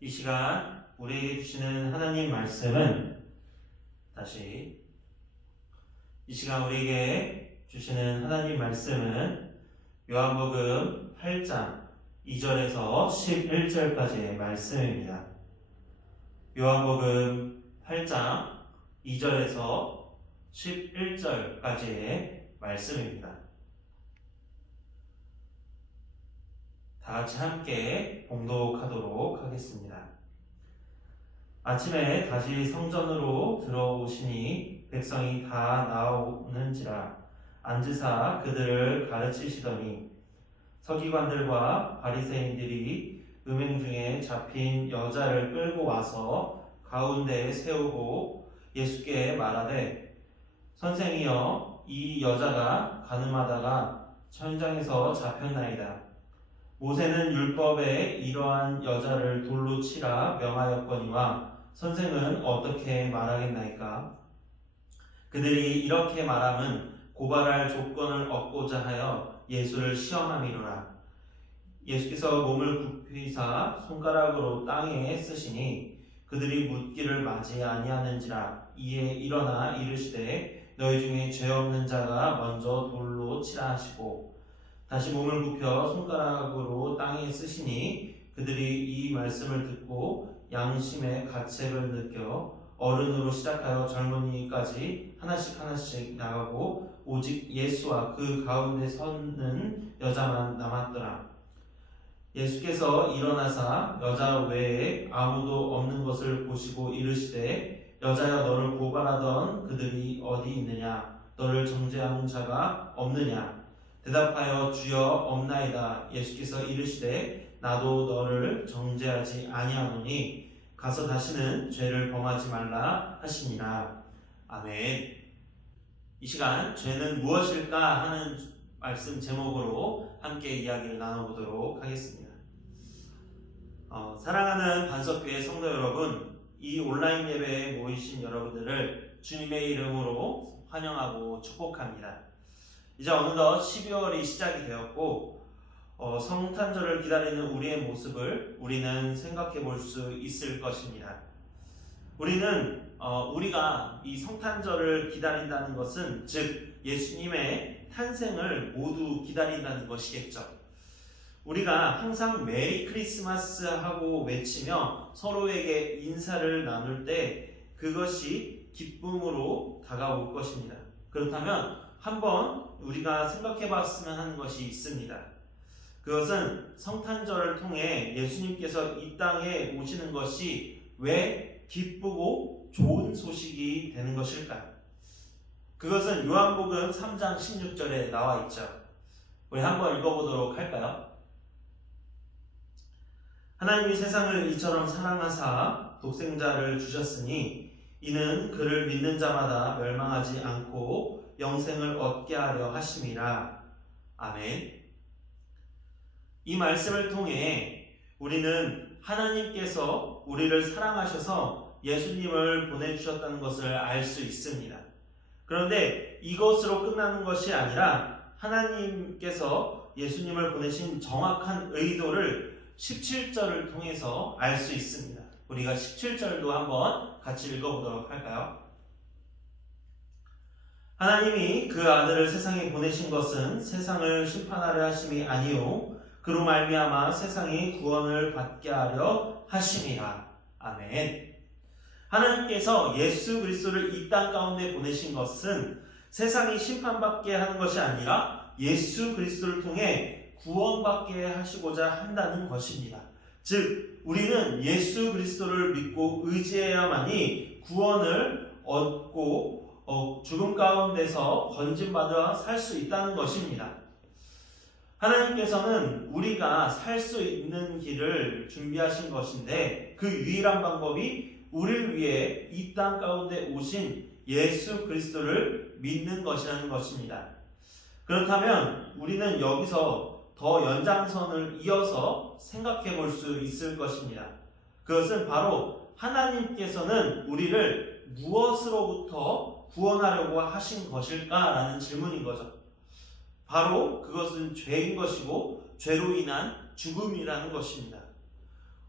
이 시간 우리에게 주시는 하나님 말씀은 이 시간 우리에게 주시는 하나님 말씀은 요한복음 8장 2절에서 11절까지의 말씀입니다. 요한복음 8장 2절에서 11절까지의 말씀입니다. 다 같이 함께 봉독하도록 하겠습니다. 아침에 다시 성전으로 들어오시니 백성이 다 나오는지라 앉으사 그들을 가르치시더니 서기관들과 바리새인들이 음행 중에 잡힌 여자를 끌고 와서 가운데에 세우고 예수께 말하되 선생이여 이 여자가 가늠하다가 천장에서 잡혔나이다. 모세는 율법에 이러한 여자를 돌로 치라 명하였거니와 선생은 어떻게 말하겠나이까? 그들이 이렇게 말함은 고발할 조건을 얻고자 하여 예수를 시험함이로라. 예수께서 몸을 굽히사 손가락으로 땅에 쓰시니 그들이 묻기를 맞이 아니하는지라. 이에 일어나 이르시되 너희 중에 죄 없는 자가 먼저 돌로 치라 하시고 다시 몸을 굽혀 손가락으로 땅에 쓰시니 그들이 이 말씀을 듣고 양심의 가책을 느껴 어른으로 시작하여 젊은이까지 하나씩 나가고 오직 예수와 그 가운데 서는 여자만 남았더라. 예수께서 일어나사 여자 외에 아무도 없는 것을 보시고 이르시되 여자여 너를 고발하던 그들이 어디 있느냐? 너를 정죄하는 자가 없느냐? 대답하여 주여 없나이다. 예수께서 이르시되 나도 너를 정죄하지 아니하노니 가서 다시는 죄를 범하지 말라 하시니라. 아멘. 이 시간 죄는 무엇일까 하는 말씀 제목으로 함께 이야기를 나눠보도록 하겠습니다. 사랑하는 반석교회 성도 여러분, 이 온라인 예배에 모이신 여러분들을 주님의 이름으로 환영하고 축복합니다. 이제 어느덧 12월이 시작이 되었고 성탄절을 기다리는 우리의 모습을 우리는 생각해 볼 수 있을 것입니다. 우리가 이 성탄절을 기다린다는 것은 즉 예수님의 탄생을 모두 기다린다는 것이겠죠. 우리가 항상 메리 크리스마스 하고 외치며 서로에게 인사를 나눌 때 그것이 기쁨으로 다가올 것입니다. 그렇다면 한번 우리가 생각해 봤으면 하는 것이 있습니다. 그것은 성탄절을 통해 예수님께서 이 땅에 오시는 것이 왜 기쁘고 좋은 소식이 되는 것일까요? 그것은 요한복음 3장 16절에 나와 있죠. 우리 한번 읽어보도록 할까요? 하나님이 세상을 이처럼 사랑하사 독생자를 주셨으니 이는 그를 믿는 자마다 멸망하지 않고 영생을 얻게 하려 하심이라. 아멘. 이 말씀을 통해 우리는 하나님께서 우리를 사랑하셔서 예수님을 보내주셨다는 것을 알 수 있습니다. 그런데 이것으로 끝나는 것이 아니라 하나님께서 예수님을 보내신 정확한 의도를 17절을 통해서 알 수 있습니다. 우리가 17절도 한번 같이 읽어보도록 할까요? 하나님이 그 아들을 세상에 보내신 것은 세상을 심판하려 하심이 아니요 그로 말미암아 세상이 구원을 받게 하려 하심이라. 아멘. 하나님께서 예수 그리스도를 이 땅 가운데 보내신 것은 세상이 심판받게 하는 것이 아니라 예수 그리스도를 통해 구원받게 하시고자 한다는 것입니다. 즉 우리는 예수 그리스도를 믿고 의지해야만이 구원을 얻고 죽음 가운데서 건짐받아 살 수 있다는 것입니다. 하나님께서는 우리가 살 수 있는 길을 준비하신 것인데 그 유일한 방법이 우리를 위해 이 땅 가운데 오신 예수 그리스도를 믿는 것이라는 것입니다. 그렇다면 우리는 여기서 더 연장선을 이어서 생각해 볼 수 있을 것입니다. 그것은 바로 하나님께서는 우리를 무엇으로부터 구원하려고 하신 것일까라는 질문인 거죠. 바로 그것은 죄인 것이고 죄로 인한 죽음이라는 것입니다.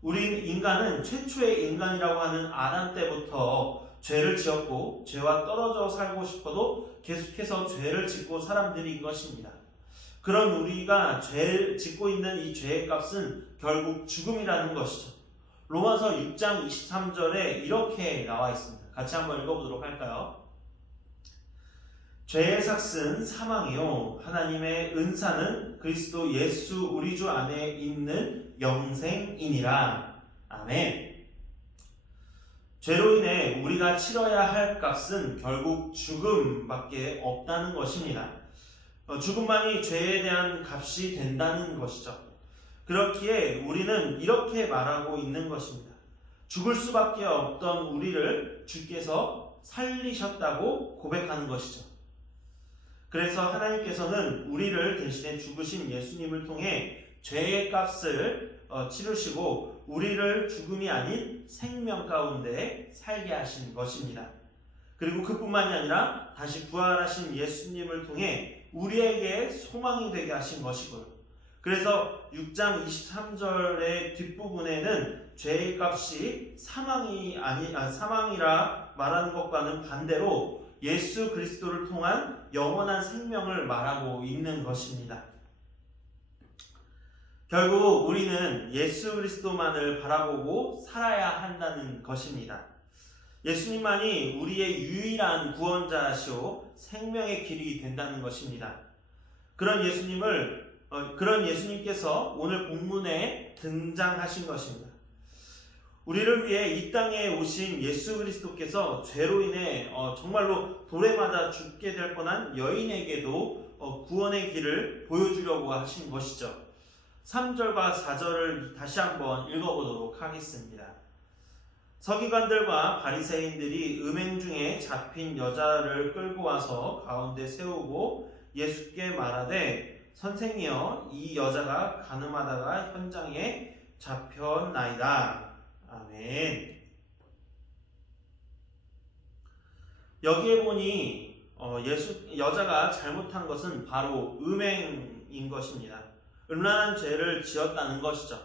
우리 인간은 최초의 인간이라고 하는 아담 때부터 죄를 지었고 죄와 떨어져 살고 싶어도 계속해서 죄를 짓고 사람들인 것입니다. 그런 우리가 죄를 짓고 있는 이 죄의 값은 결국 죽음이라는 것이죠. 로마서 6장 23절에 이렇게 나와 있습니다. 같이 한번 읽어보도록 할까요? 죄의 삭은 사망이요 하나님의 은사는 그리스도 예수 우리 주 안에 있는 영생이니라. 아멘. 죄로 인해 우리가 치러야 할 값은 결국 죽음밖에 없다는 것입니다. 죽음만이 죄에 대한 값이 된다는 것이죠. 그렇기에 우리는 이렇게 말하고 있는 것입니다. 죽을 수밖에 없던 우리를 주께서 살리셨다고 고백하는 것이죠. 그래서 하나님께서는 우리를 대신에 죽으신 예수님을 통해 죄의 값을 치르시고 우리를 죽음이 아닌 생명 가운데 살게 하신 것입니다. 그리고 그뿐만이 아니라 다시 부활하신 예수님을 통해 우리에게 소망이 되게 하신 것이고요. 그래서 6장 23절의 뒷부분에는 죄의 값이 사망이라 말하는 것과는 반대로 예수 그리스도를 통한 영원한 생명을 말하고 있는 것입니다. 결국 우리는 예수 그리스도만을 바라보고 살아야 한다는 것입니다. 예수님만이 우리의 유일한 구원자시오 생명의 길이 된다는 것입니다. 그런 예수님께서 오늘 본문에 등장하신 것입니다. 우리를 위해 이 땅에 오신 예수 그리스도께서 죄로 인해 정말로 돌에 맞아 죽게 될 뻔한 여인에게도 구원의 길을 보여주려고 하신 것이죠. 3절과 4절을 다시 한번 읽어보도록 하겠습니다. 서기관들과 바리새인들이 음행 중에 잡힌 여자를 끌고 와서 가운데 세우고 예수께 말하되 선생이여 이 여자가 간음하다가 현장에 잡혔나이다. 아멘. 여기에 보니 여자가 잘못한 것은 바로 음행인 것입니다. 음란한 죄를 지었다는 것이죠.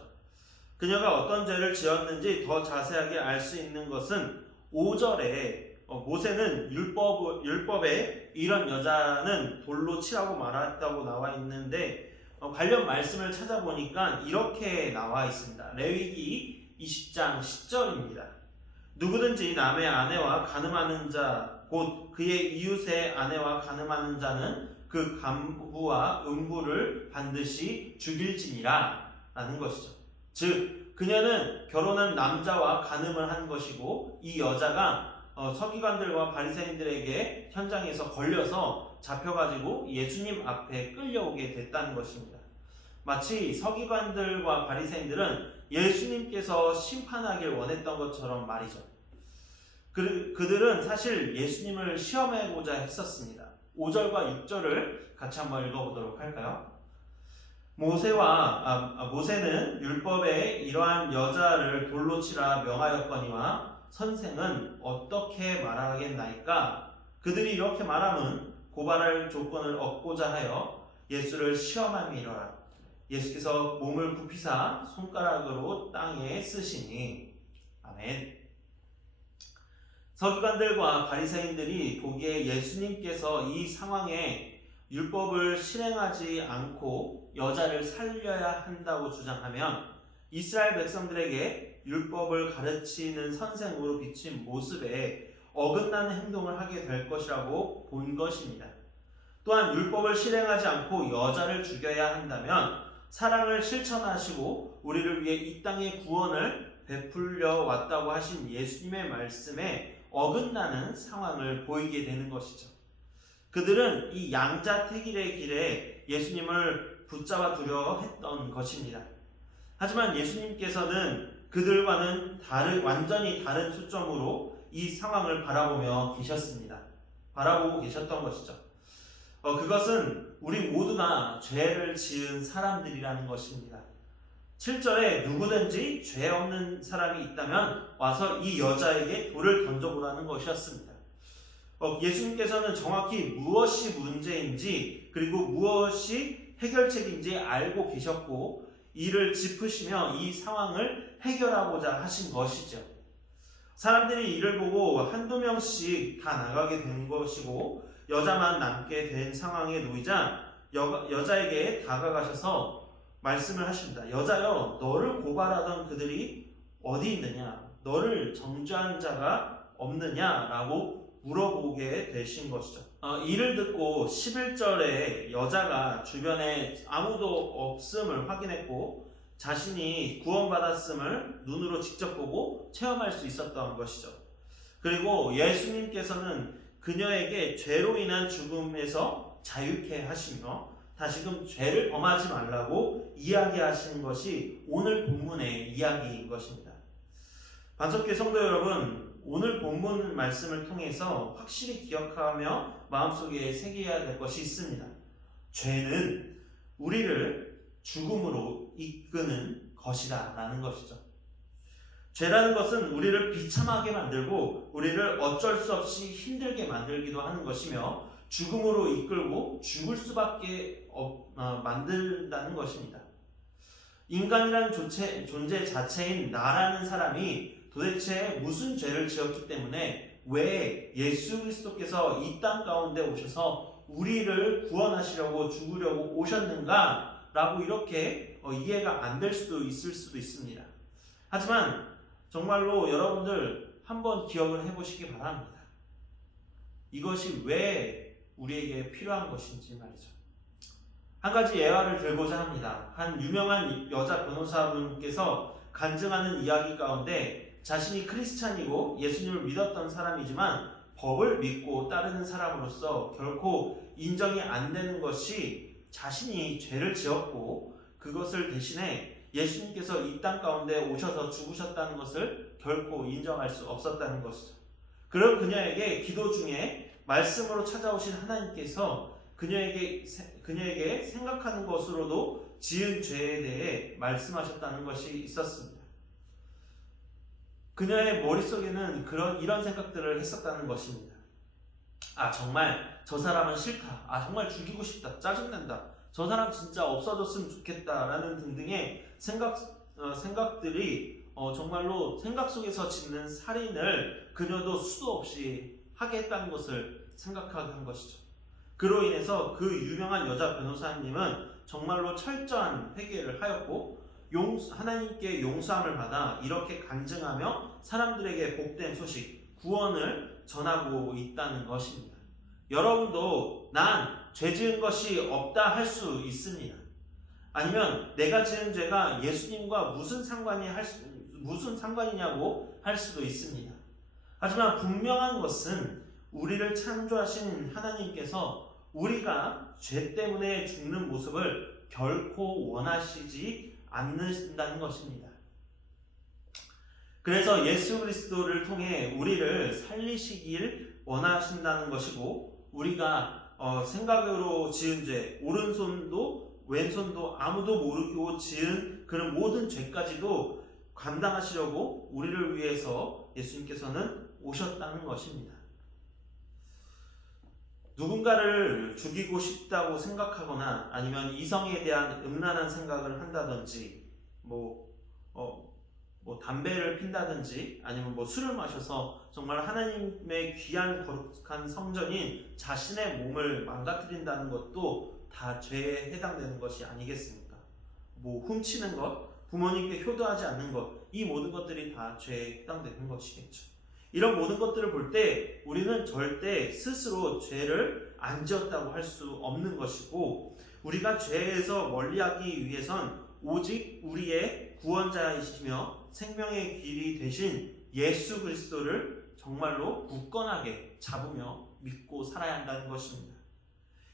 그녀가 어떤 죄를 지었는지 더 자세하게 알 수 있는 것은 5절에 모세는 율법에 이런 여자는 돌로 치라고 말했다고 나와 있는데 관련 말씀을 찾아보니까 이렇게 나와 있습니다. 레위기 20장 10절입니다. 누구든지 남의 아내와 간음하는 자 곧 그의 이웃의 아내와 간음하는 자는 그 간부와 음부를 반드시 죽일지니라 라는 것이죠. 즉 그녀는 결혼한 남자와 간음을 한 것이고 이 여자가 서기관들과 바리새인들에게 현장에서 걸려서 잡혀가지고 예수님 앞에 끌려오게 됐다는 것입니다. 마치 서기관들과 바리새인들은 예수님께서 심판하길 원했던 것처럼 말이죠. 그들은 사실 예수님을 시험해보자 했었습니다. 5절과 6절을 같이 한번 읽어보도록 할까요? 모세는 율법에 이러한 여자를 돌로 치라 명하였거니와 선생은 어떻게 말하겠나이까? 그들이 이렇게 말하면 고발할 조건을 얻고자 하여 예수를 시험함이로라. 예수께서 몸을 굽히사 손가락으로 땅에 쓰시니. 아멘. 서기관들과 바리새인들이 보기에 예수님께서 이 상황에 율법을 실행하지 않고 여자를 살려야 한다고 주장하면 이스라엘 백성들에게 율법을 가르치는 선생으로 비친 모습에 어긋나는 행동을 하게 될 것이라고 본 것입니다. 또한 율법을 실행하지 않고 여자를 죽여야 한다면 사랑을 실천하시고 우리를 위해 이 땅의 구원을 베풀려 왔다고 하신 예수님의 말씀에 어긋나는 상황을 보이게 되는 것이죠. 그들은 이 양자택일의 길에 예수님을 붙잡아 두려 했던 것입니다. 하지만 예수님께서는 그들과는 완전히 다른 초점으로 이 상황을 바라보고 계셨던 것이죠. 그것은 우리 모두가 죄를 지은 사람들이라는 것입니다. 7절에 누구든지 죄 없는 사람이 있다면 와서 이 여자에게 돌을 던져보라는 것이었습니다. 예수님께서는 정확히 무엇이 문제인지 그리고 무엇이 해결책인지 알고 계셨고 이를 짚으시며 이 상황을 해결하고자 하신 것이죠. 사람들이 이를 보고 한두 명씩 다 나가게 된 것이고 여자만 남게 된 상황에 놓이자 여자에게 다가가셔서 말씀을 하십니다. 여자여, 너를 고발하던 그들이 어디 있느냐? 너를 정죄한 자가 없느냐? 라고 물어보게 되신 것이죠. 이를 듣고 11절에 여자가 주변에 아무도 없음을 확인했고 자신이 구원받았음을 눈으로 직접 보고 체험할 수 있었던 것이죠. 그리고 예수님께서는 그녀에게 죄로 인한 죽음에서 자유케 하시며 다시금 죄를 범하지 말라고 이야기하시는 것이 오늘 본문의 이야기인 것입니다. 반석교회 성도 여러분, 오늘 본문 말씀을 통해서 확실히 기억하며 마음속에 새겨야 될 것이 있습니다. 죄는 우리를 죽음으로 이끄는 것이다 라는 것이죠. 죄라는 것은 우리를 비참하게 만들고 우리를 어쩔 수 없이 힘들게 만들기도 하는 것이며 죽음으로 이끌고 죽을 수밖에 만든다는 것입니다. 인간이라는 존재 자체인 나라는 사람이 도대체 무슨 죄를 지었기 때문에 왜 예수 그리스도께서 이 땅 가운데 오셔서 우리를 구원하시려고 죽으려고 오셨는가 라고 이렇게 이해가 안 될 수도 있을 수도 있습니다. 하지만 정말로 여러분들 한번 기억을 해보시기 바랍니다. 이것이 왜 우리에게 필요한 것인지 말이죠. 한 가지 예화를 들고자 합니다. 한 유명한 여자 변호사분께서 간증하는 이야기 가운데 자신이 크리스찬이고 예수님을 믿었던 사람이지만 법을 믿고 따르는 사람으로서 결코 인정이 안 되는 것이 자신이 죄를 지었고 그것을 대신에 예수님께서 이 땅 가운데 오셔서 죽으셨다는 것을 결코 인정할 수 없었다는 것이죠. 그런 그녀에게 기도 중에 말씀으로 찾아오신 하나님께서 그녀에게 생각하는 것으로도 지은 죄에 대해 말씀하셨다는 것이 있었습니다. 그녀의 머릿속에는 이런 생각들을 했었다는 것입니다. 아, 정말 저 사람은 싫다. 아, 정말 죽이고 싶다. 짜증난다. 저 사람 진짜 없어졌으면 좋겠다라는 등등의 생각들이 정말로 생각 속에서 짓는 살인을 그녀도 수도 없이 하겠다는 것을 생각하게 한 것이죠. 그로 인해서 그 유명한 여자 변호사님은 정말로 철저한 회개를 하였고 하나님께 용서함을 받아 이렇게 간증하며 사람들에게 복된 소식, 구원을 전하고 있다는 것입니다. 여러분도 난 죄 지은 것이 없다 할 수 있습니다. 아니면 내가 지은 죄가 예수님과 무슨 상관이냐고 할 수도 있습니다. 하지만 분명한 것은 우리를 창조하신 하나님께서 우리가 죄 때문에 죽는 모습을 결코 원하시지 않는다는 것입니다. 그래서 예수 그리스도를 통해 우리를 살리시길 원하신다는 것이고 우리가 생각으로 지은 죄, 오른손도 왼손도 아무도 모르고 지은 그런 모든 죄까지도 감당하시려고 우리를 위해서 예수님께서는 오셨다는 것입니다. 누군가를 죽이고 싶다고 생각하거나 아니면 이성에 대한 음란한 생각을 한다든지 담배를 핀다든지 아니면 술을 마셔서 정말 하나님의 귀한 거룩한 성전인 자신의 몸을 망가뜨린다는 것도 다 죄에 해당되는 것이 아니겠습니까? 훔치는 것, 부모님께 효도하지 않는 것, 이 모든 것들이 다 죄에 해당되는 것이겠죠. 이런 모든 것들을 볼 때 우리는 절대 스스로 죄를 안 지었다고 할 수 없는 것이고 우리가 죄에서 멀리하기 위해선 오직 우리의 구원자이시며 생명의 길이 되신 예수 그리스도를 정말로 굳건하게 잡으며 믿고 살아야 한다는 것입니다.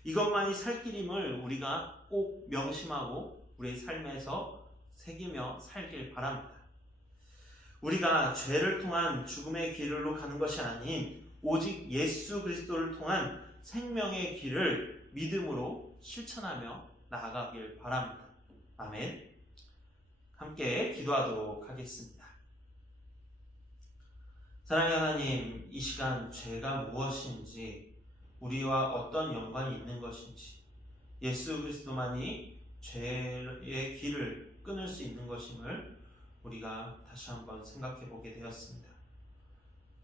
이것만이 살 길임을 우리가 꼭 명심하고 우리의 삶에서 새기며 살길 바랍니다. 우리가 죄를 통한 죽음의 길로 가는 것이 아닌 오직 예수 그리스도를 통한 생명의 길을 믿음으로 실천하며 나아가길 바랍니다. 아멘. 함께 기도하도록 하겠습니다. 사랑하는 하나님, 이 시간 죄가 무엇인지 우리와 어떤 연관이 있는 것인지 예수 그리스도만이 죄의 길을 끊을 수 있는 것임을 우리가 다시 한번 생각해 보게 되었습니다.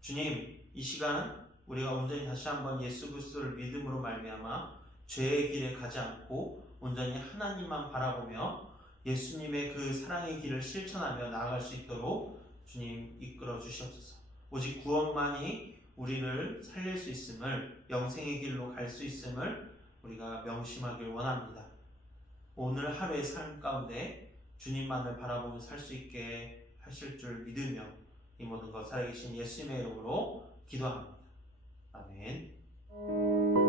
주님, 이 시간 우리가 온전히 다시 한번 예수 그리스도를 믿음으로 말미암아 죄의 길에 가지 않고 온전히 하나님만 바라보며 예수님의 그 사랑의 길을 실천하며 나아갈 수 있도록 주님 이끌어 주시옵소서. 오직 구원만이 우리를 살릴 수 있음을, 영생의 길로 갈 수 있음을 우리가 명심하길 원합니다. 오늘 하루의 삶 가운데 주님만을 바라보며 살 수 있게 하실 줄 믿으며 이 모든 것 살아계신 예수님의 이름으로 기도합니다. 아멘.